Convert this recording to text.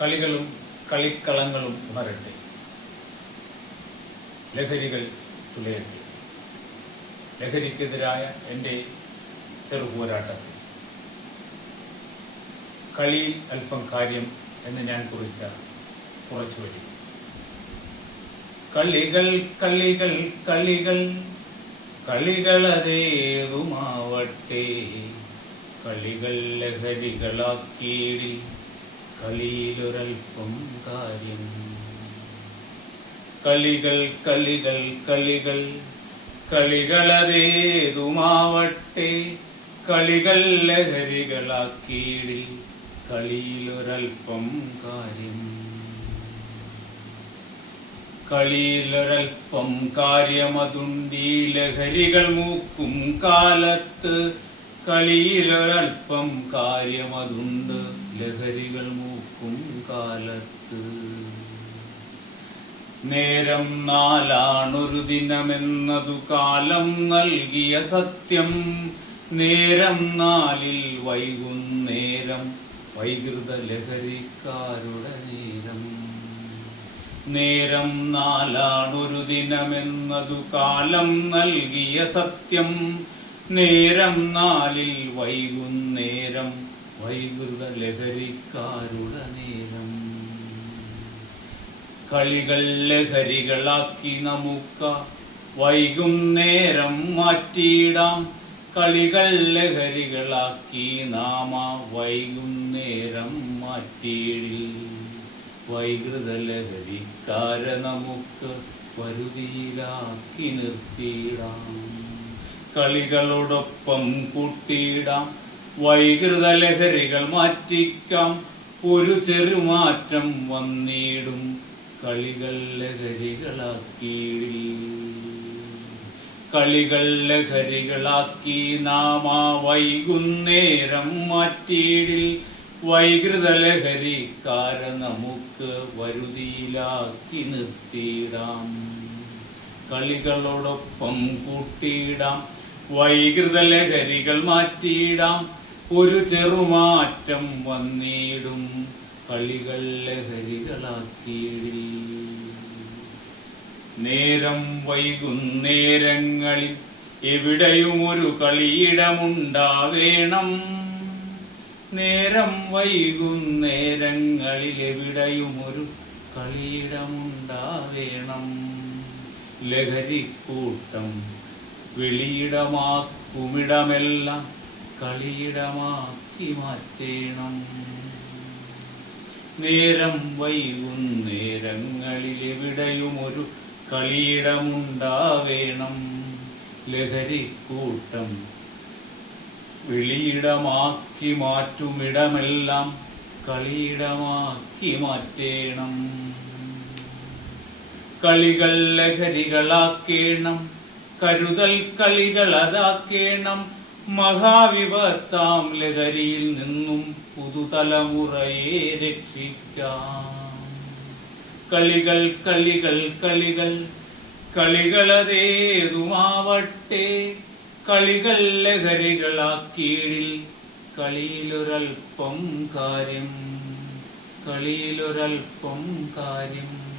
കളികളും കളിക്കളങ്ങളും ഉണരട്ടെ. ലഹരികൾ തുലയട്ടെ. ലഹരിക്കെതിരായ എന്റെ ചെറുപോരാട്ടത്തിൽ കളിയിൽ അല്പം കാര്യം എന്ന് ഞാൻ കുറിച്ച കുറച്ചു വരും. കളികൾ കളികൾ കളികൾ കളികളതേതുമാവട്ടെ കളികൾ ലഹരികളാക്കീടി കളിയിലൊരൽപ്പം കാര്യം. കളികൾ കളികൾ കളികൾ. കളികളതേതുമാവട്ടെ കളികൾ ലഹരികളാക്കിയിടി കളിയിലൊരൽപ്പം കാര്യം. കളിയിലൊരൽപ്പം കാര്യമതുണ്ടീ ലഹരികൾ മൂക്കും കാലത്ത് കളിയിലൊരൽപ്പം കാര്യമതുണ്ട്. ലഹരികൾ മൂക്കും കാലത്ത്. നേരം നാലാണൊരു ദിനമെന്നതു കാലം നൽകിയ സത്യം. നേരം നാലിൽ വൈകുന്നേരം വൈകൃത ലഹരിക്കാരുടെ നേരം. നേരം നാലാണൊരു ദിനമെന്നതു കാലം നൽകിയ സത്യം. നേരം നാലിൽ വൈകുന്നേരം വൈകൃത ലഹരിക്കാരുടെ നേരം. കളികൾ ലഹരികളാക്കി നമുക്ക വൈകുന്നേരം മാറ്റിയിടാം. കളികൾ ലഹരികളാക്കി നാമ വൈകുന്നേരം മാറ്റിയിടിൽ. വൈകൃത ലഹരിക്കാരെ നമുക്ക് വരുതിയിലാക്കി നിർത്തിയിടാം. കളികളോടൊപ്പം കൂട്ടിയിടാം. വൈകൃത ലഹരികൾ മാറ്റിക്കാം. ഒരു ചെറുമാറ്റം വന്നിടും. കളികൾ ലഹരികളാക്കിയിടിൽ കളികൾ ലഹരികളാക്കി നാമ വൈകുന്നേരം മാറ്റിയിടിൽ. വൈകൃത ലഹരിക്കാര നമുക്ക് വരുതിയിലാക്കി നിർത്തിയിടാം. കളികളോടൊപ്പം കൂട്ടിയിടാം. വൈകൃത ലഹരികൾ മാറ്റിയിടാം. ഒരു ചെറുമാറ്റം വന്നിടും. കളികൾ ലഹരികളാക്കിയിടി നേരം വൈകുന്നേരങ്ങളിൽ എവിടെയും ഒരു കളിയിടമുണ്ടാവേണം. നേരം വൈകുന്നേരങ്ങളിൽ എവിടെയും ഒരു കളിയിടമുണ്ടാവേണം. ലഹരിക്കൂട്ടം വെളിയിടമാക്കുമിടമെല്ലാം കളിയിടമാക്കി മാറ്റേണം. നേരം ഒരു കളിയിടമുണ്ടാവേണം. ലഹരിക്കൂട്ടം വെളിയിടമാക്കി മാറ്റുമിടമെല്ലാം കളിയിടമാക്കി മാറ്റേണം. കളികൾ ലഹരികളാക്കേണം. കരുതൽ കളികൾ അതാക്കേണം. മഹാവിപത്താം ലഹരിയിൽ നിന്നും പുതുതലമുറയെ രക്ഷിക്കാം. കളികൾ കളികൾ കളികൾ. കളികളതേതുമാവട്ടെ. കളികൾ ലഹരികളാക്കീഴിൽ കളിയിലൊരൽപ്പം കാര്യം. കളിയിലൊരൽപ്പം കാര്യം.